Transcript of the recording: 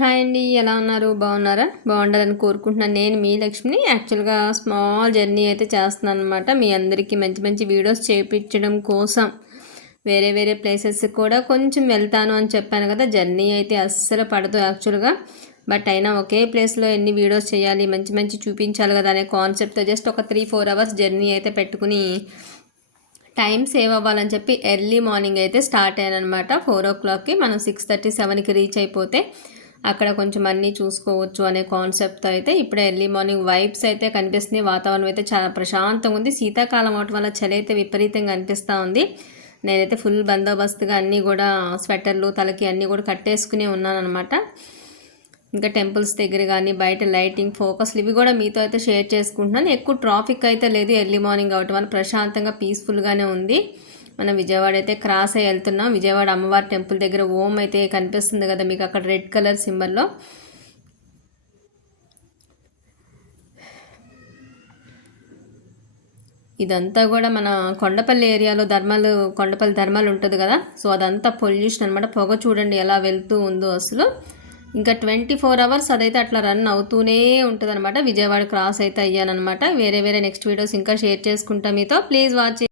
Hi అండి ఎలా ఉన్నారు? బాగున్నారా? బాగుండాలని కోరుకుంటున్నాను. నేను మీ లక్ష్మిని. యాక్చువల్గా స్మాల్ జర్నీ అయితే చేస్తున్నాను అనమాట మీ అందరికీ మంచి మంచి వీడియోస్ చేపించడం కోసం. వేరే వేరే ప్లేసెస్ కూడా కొంచెం వెళ్తాను అని చెప్పాను కదా. జర్నీ అయితే అస్సలు పడదు యాక్చువల్గా. బట్ అయినా ఒకే ప్లేస్లో ఎన్ని వీడియోస్ చేయాలి మంచి మంచి చూపించాలి కదా అనే కాన్సెప్ట్తో జస్ట్ ఒక త్రీ ఫోర్ అవర్స్ జర్నీ అయితే పెట్టుకుని టైం సేవ్ అవ్వాలని చెప్పి ఎర్లీ మార్నింగ్ అయితే స్టార్ట్ అయ్యాను అనమాట ఫోర్ ఓ క్లాక్కి. మనం సిక్స్ థర్టీ సెవెన్కి రీచ్ అయిపోతే అక్కడ కొంచెం అన్నీ చూసుకోవచ్చు అనే కాన్సెప్ట్ అయితే ఇప్పుడే ఎర్లీ మార్నింగ్ వైబ్స్ అయితే కనిపిస్తుంది వాతావరణం అయితే చాలా ప్రశాంతంగా ఉంది. శీతాకాలం అవటం వల్ల చలి అయితే విపరీతంగా అనిపిస్తూ ఉంది. నేనైతే ఫుల్ బందోబస్తుగా అన్నీ కూడా స్వెటర్లు తలకి అన్నీ కూడా కట్టేసుకుని ఉన్నానమాట ఇంకా టెంపుల్స్ దగ్గర కానీ బయట లైటింగ్ ఫోకస్లు ఇవి కూడా మీతో అయితే షేర్ చేసుకుంటున్నాను. ఎక్కువ ట్రాఫిక్ అయితే లేదు ఎర్లీ మార్నింగ్ అవటం వల్ల ప్రశాంతంగా పీస్ఫుల్గానే ఉంది. మనం విజయవాడ అయితే క్రాస్ అయ్యి వెళ్తున్నాం. విజయవాడ అమ్మవారి టెంపుల్ దగ్గర ఓం అయితే కనిపిస్తుంది కదా మీకు అక్కడ రెడ్ కలర్ సింబల్లో. ఇదంతా కూడా మన కొండపల్లి ఏరియాలో ధర్మాలు కొండపల్లి ధర్మాలు ఉంటుంది కదా సో అదంతా పొల్యూషన్ అనమాట పొగ చూడండి ఎలా వెళ్తూ ఉందో అసలు. ఇంకా ట్వంటీ ఫోర్ అవర్స్ అదైతే అట్లా రన్ అవుతూనే ఉంటుంది అనమాట విజయవాడ క్రాస్ అయితే అయ్యానమాట వేరే వేరే నెక్స్ట్ వీడియోస్ ఇంకా షేర్ చేసుకుంటా మీతో. Please watch